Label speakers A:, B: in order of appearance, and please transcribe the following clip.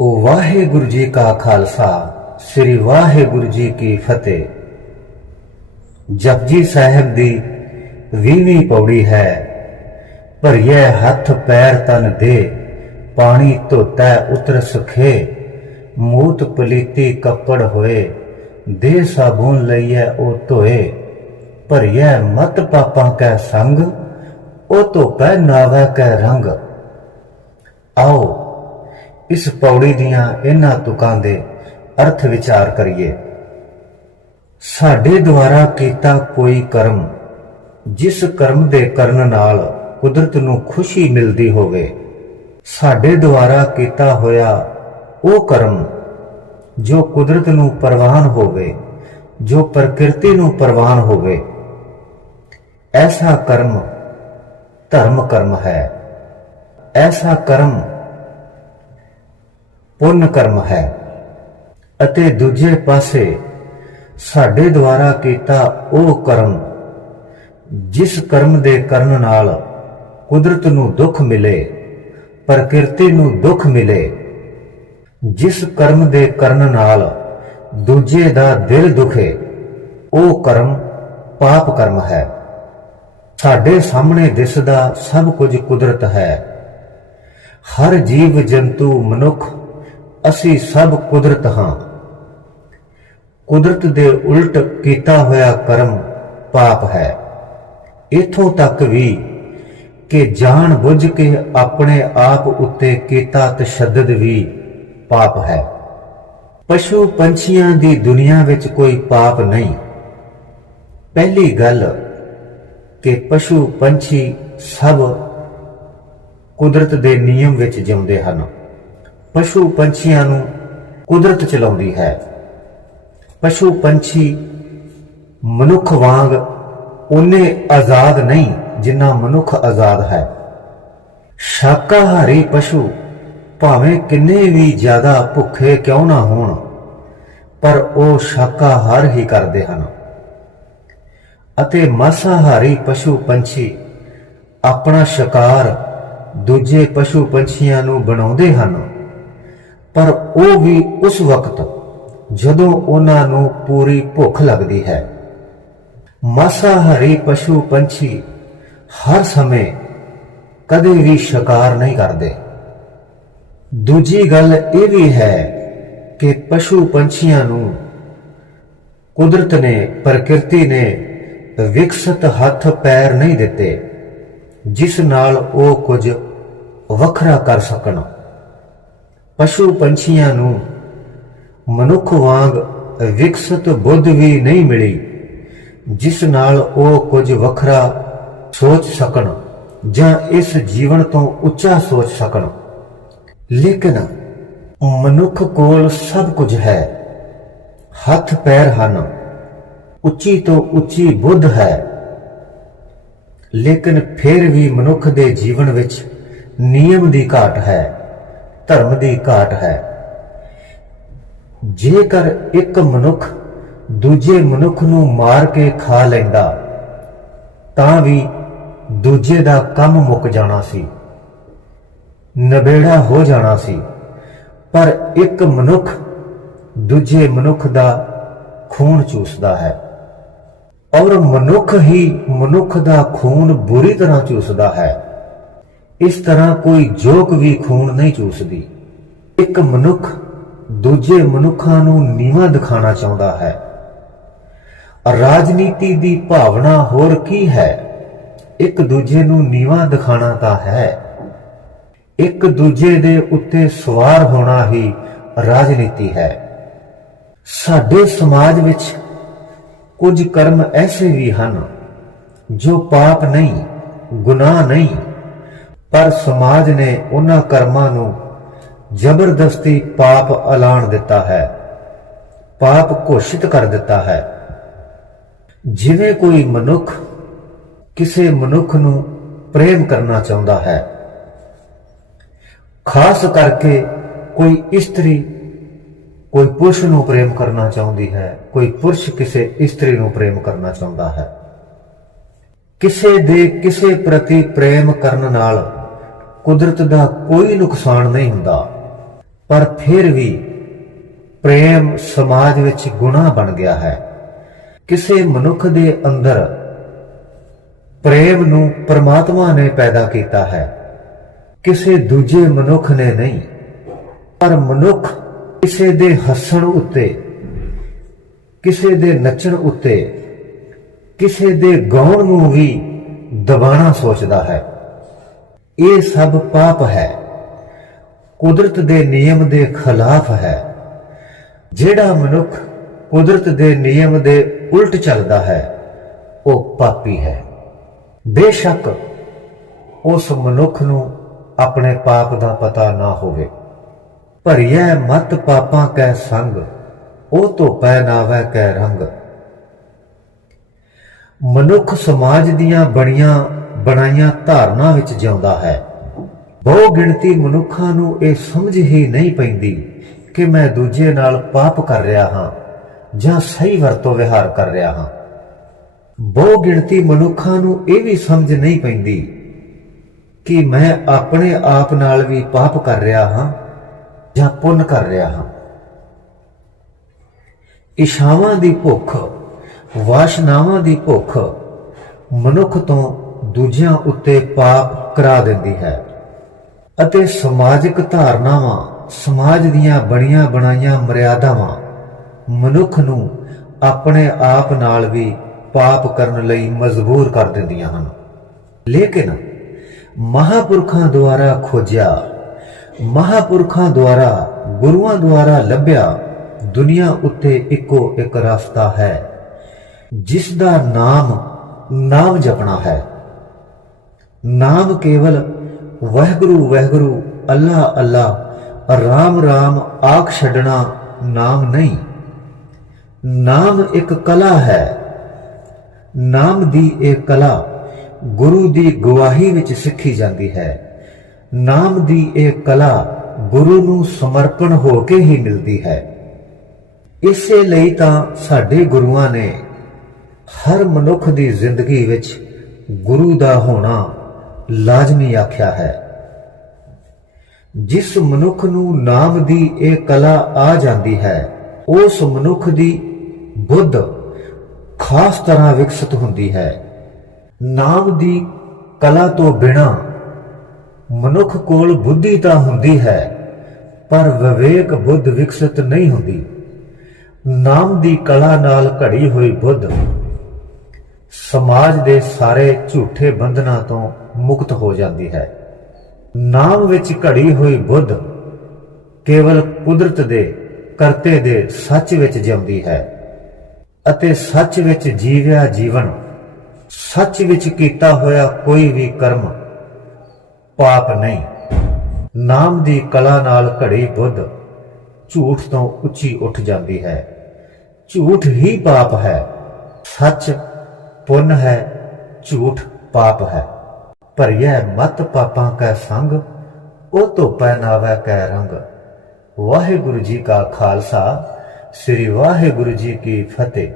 A: ਉਹ ਵਾਹਿਗੁਰੂ ਜੀ ਕਾ ਖਾਲਸਾ, ਸ੍ਰੀ ਵਾਹਿਗੁਰੂ ਜੀ ਕੀ ਫਤਿਹ। ਜਪਜੀ ਸਾਹਿਬ ਦੀ 20ਵੀਂ ਪੌੜੀ ਹੈ। ਭਰੀਏ ਹੱਥ ਪੈਰ ਤਨ ਦੇ, ਪਾਣੀ ਧੋਤਾ ਉਤਰ ਸੁਖੇ। ਮੂਤ ਪਲੀਤੀ ਕੱਪੜ ਹੋਏ, ਦੇ ਸਾਬੂਨ ਲਈਐ ਉਹ ਧੋਏ। ਭਰੀਏ ਮਤ ਪਾਪਾਂ ਕੈ ਸੰਗ, ਉਹ ਧੋਪੈ ਨਾਵੈ ਕੈ ਰੰਗ। ਆਓ ਇਸ ਪੌੜੀ ਦੀਆਂ ਇਹਨਾਂ ਤੁਕਾਂ ਦੇ ਅਰਥ ਵਿਚਾਰ ਕਰੀਏ। ਸਾਡੇ ਦੁਆਰਾ ਕੀਤਾ ਕੋਈ ਕਰਮ, ਜਿਸ ਕਰਮ ਦੇ ਕਰਨ ਨਾਲ ਕੁਦਰਤ ਨੂੰ ਖੁਸ਼ੀ ਮਿਲਦੀ ਹੋਵੇ, ਸਾਡੇ ਦੁਆਰਾ ਕੀਤਾ ਹੋਇਆ ਉਹ ਕਰਮ, ਜੋ ਕੁਦਰਤ ਨੂੰ ਪ੍ਰਵਾਨ ਹੋਵੇ, ਜੋ ਪ੍ਰਕਿਰਤੀ ਨੂੰ ਪ੍ਰਵਾਨ ਹੋਵੇ, ਐਸਾ ਕਰਮ ਧਰਮ ਕਰਮ ਹੈ। ਐਸਾ ਕਰਮ ਪੁੰਨ ਕਰਮ ਹੈ। ਅਤੇ ਦੂਜੇ ਪਾਸੇ ਸਾਡੇ ਦੁਆਰਾ ਕੀਤਾ ਉਹ ਕਰਮ, ਜਿਸ ਕਰਮ ਦੇ ਕਰਨ ਨਾਲ ਕੁਦਰਤ ਨੂੰ ਦੁੱਖ ਮਿਲੇ, ਪ੍ਰਕਿਰਤੀ ਨੂੰ ਦੁੱਖ ਮਿਲੇ, ਜਿਸ ਕਰਮ ਦੇ ਕਰਨ ਨਾਲ ਦੂਜੇ ਦਾ ਦਿਲ ਦੁਖੇ, ਉਹ ਕਰਮ ਪਾਪ ਕਰਮ ਹੈ। ਸਾਡੇ ਸਾਹਮਣੇ ਦਿਸਦਾ ਸਭ ਕੁਝ ਕੁਦਰਤ ਹੈ। ਹਰ ਜੀਵ ਜੰਤੂ ਮਨੁੱਖ ਅਸੀਂ ਸਭ ਕੁਦਰਤ ਹਾਂ। ਕੁਦਰਤ ਦੇ ਉਲਟ ਕੀਤਾ ਹੋਇਆ ਕਰਮ ਪਾਪ ਹੈ। ਇਥੋਂ ਤੱਕ ਵੀ ਕਿ ਜਾਣ ਬੁੱਝ ਕੇ ਆਪਣੇ ਆਪ ਉੱਤੇ ਕੀਤਾ ਤਸ਼ੱਦਦ ਵੀ ਪਾਪ ਹੈ। ਪਸ਼ੂ ਪੰਛੀਆਂ ਦੀ ਦੁਨੀਆ ਵਿੱਚ ਕੋਈ ਪਾਪ ਨਹੀਂ। ਪਹਿਲੀ ਗੱਲ ਕਿ ਪਸ਼ੂ ਪੰਛੀ ਸਭ ਕੁਦਰਤ ਦੇ ਨਿਯਮ ਵਿੱਚ ਜਿਉਂਦੇ ਹਨ। ਪਸ਼ੂ ਪੰਛੀਆਂ ਨੂੰ ਕੁਦਰਤ ਚਲਾਉਂਦੀ ਹੈ। ਪਸ਼ੂ ਪੰਛੀ ਮਨੁੱਖ ਵਾਂਗ ਉਹਨੇ ਆਜ਼ਾਦ ਨਹੀਂ ਜਿੰਨਾ ਮਨੁੱਖ ਆਜ਼ਾਦ ਹੈ। ਸ਼ਾਕਾਹਾਰੀ ਪਸ਼ੂ ਭਾਵੇਂ ਕਿੰਨੇ ਵੀ ਜ਼ਿਆਦਾ ਭੁੱਖੇ ਕਿਉਂ ਨਾ ਹੋਣ, ਪਰ ਉਹ ਸ਼ਾਕਾਹਾਰ ਹੀ ਕਰਦੇ ਹਨ। ਅਤੇ ਮਾਸਾਹਾਰੀ ਪਸ਼ੂ ਪੰਛੀ ਆਪਣਾ ਸ਼ਿਕਾਰ ਦੂਜੇ ਪਸ਼ੂ ਪੰਛੀਆਂ ਨੂੰ ਬਣਾਉਂਦੇ ਹਨ। ਪਰ ਉਹ ਵੀ ਉਸ ਵਕਤ ਜਦੋਂ ਉਹਨਾਂ ਨੂੰ ਪੂਰੀ ਭੁੱਖ ਲੱਗਦੀ ਹੈ। ਮਾਸਾਹਾਰੀ ਪਸ਼ੂ ਪੰਛੀ ਹਰ ਸਮੇਂ ਕਦੇ ਵੀ ਸ਼ਿਕਾਰ ਨਹੀਂ ਕਰਦੇ। ਦੂਜੀ ਗੱਲ ਇਹ ਵੀ ਹੈ ਕਿ ਪਸ਼ੂ ਪੰਛੀਆਂ ਨੂੰ ਕੁਦਰਤ ਨੇ, ਪ੍ਰਕਿਰਤੀ ਨੇ ਵਿਕਸਿਤ ਹੱਥ ਪੈਰ ਨਹੀਂ ਦਿੱਤੇ, ਜਿਸ ਨਾਲ ਉਹ ਕੁਝ ਵੱਖਰਾ ਕਰ ਸਕਣ। ਪਸ਼ੂ ਪੰਛੀਆਂ ਨੂੰ ਮਨੁੱਖ ਵਾਂਗ ਵਿਕਸਿਤ ਬੁੱਧ ਵੀ ਨਹੀਂ ਮਿਲੀ, ਜਿਸ ਨਾਲ ਉਹ ਕੁਝ ਵੱਖਰਾ ਸੋਚ ਸਕਣ ਜਾਂ ਇਸ ਜੀਵਨ ਤੋਂ ਉੱਚਾ ਸੋਚ ਸਕਣ। ਲੇਕਿਨ ਮਨੁੱਖ ਕੋਲ ਸਭ ਕੁਝ ਹੈ, ਹੱਥ ਪੈਰ ਹਨ, ਉੱਚੀ ਤੋਂ ਉੱਚੀ ਬੁੱਧ ਹੈ। ਲੇਕਿਨ ਫਿਰ ਵੀ ਮਨੁੱਖ ਦੇ ਜੀਵਨ ਵਿੱਚ ਨਿਯਮ ਦੀ ਘਾਟ ਹੈ। ਧਰਮ ਦੀ ਘਾਟ ਹੈ। ਜੇਕਰ ਇੱਕ ਮਨੁੱਖ ਦੂਜੇ ਮਨੁੱਖ ਨੂੰ ਮਾਰ ਕੇ ਖਾ ਲੈਂਦਾ, ਤਾਂ ਵੀ ਦੂਜੇ ਦਾ ਕੰਮ ਮੁੱਕ ਜਾਣਾ ਸੀ। ਨਵੇੜਾ ਹੋ ਜਾਣਾ ਸੀ। ਪਰ ਇੱਕ ਮਨੁੱਖ ਦੂਜੇ ਮਨੁੱਖ ਦਾ ਖੂਨ ਚੂਸਦਾ ਹੈ। ਔਰ ਮਨੁੱਖ ਹੀ ਮਨੁੱਖ ਦਾ ਖੂਨ ਬੁਰੀ ਤਰ੍ਹਾਂ ਚੂਸਦਾ ਹੈ। ਇਸ ਤਰ੍ਹਾਂ ਕੋਈ ਜੋਕ ਵੀ ਖੂਨ ਨਹੀਂ ਚੂਸਦੀ। ਇੱਕ ਮਨੁੱਖ ਦੂਜੇ ਮਨੁੱਖਾਂ ਨੂੰ ਨੀਵਾਂ ਦਿਖਾਣਾ ਚਾਹੁੰਦਾ ਹੈ। ਰਾਜਨੀਤੀ ਦੀ ਭਾਵਨਾ ਹੋਰ ਕੀ ਹੈ? ਇੱਕ ਦੂਜੇ ਨੂੰ ਨੀਵਾਂ ਦਿਖਾਣਾ ਤਾਂ ਹੈ। ਇੱਕ ਦੂਜੇ ਦੇ ਉੱਤੇ ਸਵਾਰ ਹੋਣਾ ਹੀ ਰਾਜਨੀਤੀ ਹੈ। ਸਾਡੇ ਸਮਾਜ ਵਿੱਚ ਕੁਝ ਕਰਮ ਐਸੇ ਵੀ ਹਨ ਜੋ ਪਾਪ ਨਹੀਂ, ਗੁਨਾਹ ਨਹੀਂ ਪਰ ਸਮਾਜ ਨੇ ਉਹਨਾਂ ਕਰਮਾਂ ਨੂੰ ਜ਼ਬਰਦਸਤੀ ਪਾਪ ਐਲਾਨ ਦਿੱਤਾ ਹੈ। ਪਾਪ ਘੋਸ਼ਿਤ ਕਰ ਦਿੱਤਾ ਹੈ। ਜਿਵੇਂ ਕੋਈ ਮਨੁੱਖ ਕਿਸੇ ਮਨੁੱਖ ਨੂੰ ਪ੍ਰੇਮ ਕਰਨਾ ਚਾਹੁੰਦਾ ਹੈ। ਖਾਸ ਕਰਕੇ ਕੋਈ ਇਸਤਰੀ ਕੋਈ ਪੁਰਸ਼ ਨੂੰ ਪ੍ਰੇਮ ਕਰਨਾ ਚਾਹੁੰਦੀ ਹੈ, ਕੋਈ ਪੁਰਸ਼ ਕਿਸੇ ਇਸਤਰੀ ਨੂੰ ਪ੍ਰੇਮ ਕਰਨਾ ਚਾਹੁੰਦਾ ਹੈ। ਕਿਸੇ ਦੇ ਕਿਸੇ ਪ੍ਰਤੀ ਪ੍ਰੇਮ ਕਰਨ ਨਾਲ ਕੁਦਰਤ ਦਾ ਕੋਈ ਨੁਕਸਾਨ ਨਹੀਂ ਹੁੰਦਾ। ਪਰ ਫਿਰ ਵੀ ਪ੍ਰੇਮ ਸਮਾਜ ਵਿੱਚ ਗੁਨਾਹ ਬਣ ਗਿਆ ਹੈ। ਕਿਸੇ ਮਨੁੱਖ ਦੇ ਅੰਦਰ ਪ੍ਰੇਮ ਨੂੰ ਪਰਮਾਤਮਾ ਨੇ ਪੈਦਾ ਕੀਤਾ ਹੈ। ਕਿਸੇ ਦੂਜੇ ਮਨੁੱਖ ਨੇ ਨਹੀਂ। ਪਰ ਮਨੁੱਖ ਕਿਸੇ ਦੇ ਹੱਸਣ ਉੱਤੇ, ਕਿਸੇ ਦੇ ਨੱਚਣ ਉੱਤੇ, ਕਿਸੇ ਦੇ ਗਾਉਣ ਨੂੰ ਵੀ ਦਬਾਣਾ ਸੋਚਦਾ ਹੈ। ਇਹ ਸਭ ਪਾਪ ਹੈ। ਕੁਦਰਤ ਦੇ ਨਿਯਮ ਦੇ ਖਿਲਾਫ ਹੈ। ਜਿਹੜਾ ਮਨੁੱਖ ਕੁਦਰਤ ਦੇ ਨਿਯਮ ਦੇ ਉਲਟ ਚੱਲਦਾ ਹੈ, ਉਹ ਪਾਪੀ ਹੈ। ਬੇਸ਼ੱਕ ਉਸ ਮਨੁੱਖ ਨੂੰ ਆਪਣੇ ਪਾਪ ਦਾ ਪਤਾ ਨਾ ਹੋਵੇ। ਭਰੀਐ ਮਤ ਪਾਪਾਂ ਕੈ ਸੰਗ, ਉਹ ਧੋਪੈ ਨਾਵੈ ਕੈ ਰੰਗ। ਮਨੁੱਖ ਸਮਾਜ ਦੀਆਂ ਬਣੀਆਂ ਬਣਾਈਆਂ ਧਾਰਨਾ ਵਿੱਚ ਜਿਉਂਦਾ ਹੈ। ਬਹੁ ਗਿਣਤੀ ਮਨੁੱਖਾਂ ਨੂੰ ਇਹ ਸਮਝ ਹੀ ਨਹੀਂ ਪੈਂਦੀ ਕਿ ਮੈਂ ਦੂਜੇ ਨਾਲ ਪਾਪ ਕਰ ਰਿਹਾ ਹਾਂ ਜਾਂ ਸਹੀ ਵਰਤੋਂ ਵਿਹਾਰ ਕਰ ਰਿਹਾ ਹਾਂ। ਬਹੁ ਗਿਣਤੀ ਮਨੁੱਖਾਂ ਨੂੰ ਇਹ ਵੀ ਸਮਝ ਨਹੀਂ ਪੈਂਦੀ ਕਿ ਮੈਂ ਆਪਣੇ ਆਪ ਨਾਲ ਵੀ ਪਾਪ ਕਰ ਰਿਹਾ ਹਾਂ ਜਾਂ ਪੁੰਨ ਕਰ ਰਿਹਾ ਹਾਂ। ਇਸ਼ਾਵਾਂ ਦੀ ਭੁੱਖ, ਵਾਸ਼ਨਾਵਾਂ ਦੀ ਭੁੱਖ ਮਨੁੱਖ ਤੋਂ ਦੂਜਿਆਂ ਉੱਤੇ ਪਾਪ ਕਰਾ ਦਿੰਦੀ ਹੈ। ਅਤੇ ਸਮਾਜਿਕ ਧਾਰਨਾਵਾਂ, ਸਮਾਜ ਦੀਆਂ ਬਣੀਆਂ ਬਣਾਈਆਂ ਮਰਿਆਦਾਵਾਂ ਮਨੁੱਖ ਨੂੰ ਆਪਣੇ ਆਪ ਨਾਲ ਵੀ ਪਾਪ ਕਰਨ ਲਈ ਮਜਬੂਰ ਕਰ ਦਿੰਦੀਆਂ ਹਨ। ਲੇਕਿਨ ਮਹਾਪੁਰਖਾਂ ਦੁਆਰਾ ਖੋਜਿਆ, ਮਹਾਪੁਰਖਾਂ ਦੁਆਰਾ, ਗੁਰੂਆਂ ਦੁਆਰਾ ਲੱਭਿਆ ਦੁਨੀਆ ਉੱਤੇ ਇੱਕੋ ਇੱਕ ਰਸਤਾ ਹੈ ਜਿਸ ਦਾ ਨਾਮ ਨਾਮ ਜਪਣਾ ਹੈ। ਨਾਮ ਕੇਵਲ ਵਾਹਿਗੁਰੂ ਵਾਹਿਗੁਰੂ, ਅੱਲਾ ਅੱਲਾ, ਰਾਮ ਰਾਮ, ਆਖ ਛੱਡਣਾ ਨਾਮ ਨਹੀਂ। ਨਾਮ ਇੱਕ ਕਲਾ ਹੈ। ਨਾਮ ਦੀ ਇਹ ਕਲਾ ਗੁਰੂ ਦੀ ਗਵਾਹੀ ਵਿੱਚ ਸਿੱਖੀ ਜਾਂਦੀ ਹੈ। ਨਾਮ ਦੀ ਇਹ ਕਲਾ ਗੁਰੂ ਨੂੰ ਸਮਰਪਣ ਹੋ ਕੇ ਹੀ ਮਿਲਦੀ ਹੈ। ਇਸੇ ਲਈ ਤਾਂ ਸਾਡੇ ਗੁਰੂਆਂ ਨੇ ਹਰ ਮਨੁੱਖ ਦੀ ਜ਼ਿੰਦਗੀ ਵਿੱਚ ਗੁਰੂ ਦਾ ਹੋਣਾ ਲਾਜ਼ਮੀ ਆਖਿਆ ਹੈ। ਜਿਸ ਮਨੁੱਖ ਨੂੰ ਨਾਮ ਦੀ ਇਹ ਕਲਾ ਆ ਜਾਂਦੀ ਹੈ, ਉਸ ਮਨੁੱਖ ਦੀ ਬੁੱਧ ਖਾਸ ਤਰ੍ਹਾਂ ਵਿਕਸਿਤ ਹੁੰਦੀ ਹੈ। ਨਾਮ ਦੀ ਕਲਾ ਤੋਂ ਬਿਨਾ ਮਨੁੱਖ ਕੋਲ ਬੁੱਧੀ ਤਾਂ ਹੁੰਦੀ ਹੈ, ਪਰ ਵਿਵੇਕ ਬੁੱਧ ਵਿਕਸਿਤ ਨਹੀਂ ਹੁੰਦੀ। ਨਾਮ ਦੀ ਕਲਾ ਨਾਲ ਘੜੀ ਹੋਈ ਬੁੱਧ ਸਮਾਜ ਦੇ ਸਾਰੇ ਝੂਠੇ ਬੰਧਨਾਂ ਤੋਂ ਮੁਕਤ ਹੋ ਜਾਂਦੀ ਹੈ। ਨਾਮ ਵਿੱਚ ਘੜੀ ਹੋਈ ਬੁੱਧ ਕੇਵਲ ਕੁਦਰਤ ਦੇ ਕਰਤੇ ਦੇ ਸੱਚ ਵਿੱਚ ਜਿਉਂਦੀ ਹੈ ਅਤੇ ਸੱਚ ਵਿੱਚ ਜੀਵਿਆ ਜੀਵਨ, ਸੱਚ ਵਿੱਚ ਕੀਤਾ ਹੋਇਆ ਕੋਈ ਵੀ ਕਰਮ ਪਾਪ ਨਹੀਂ। ਨਾਮ ਦੀ ਕਲਾ ਨਾਲ ਘੜੀ ਬੁੱਧ ਝੂਠ ਤੋਂ ਉੱਚੀ ਉੱਠ ਜਾਂਦੀ ਹੈ। ਝੂਠ ਹੀ ਪਾਪ ਹੈ। ਸੱਚ ਪੁੰਨ ਹੈ, ਝੂਠ ਪਾਪ ਹੈ। ਭਰੀਐ ਮਤ ਪਾਪਾਂ ਕੈ ਸੰਗ, ਉਹ ਧੋਪੈ ਨਾਵੈ ਕੈ ਰੰਗ। ਵਾਹਿਗੁਰੂ ਜੀ ਕਾ ਖਾਲਸਾ, ਸ੍ਰੀ ਵਾਹਿਗੁਰੂ ਜੀ ਕੀ ਫਤਿਹ।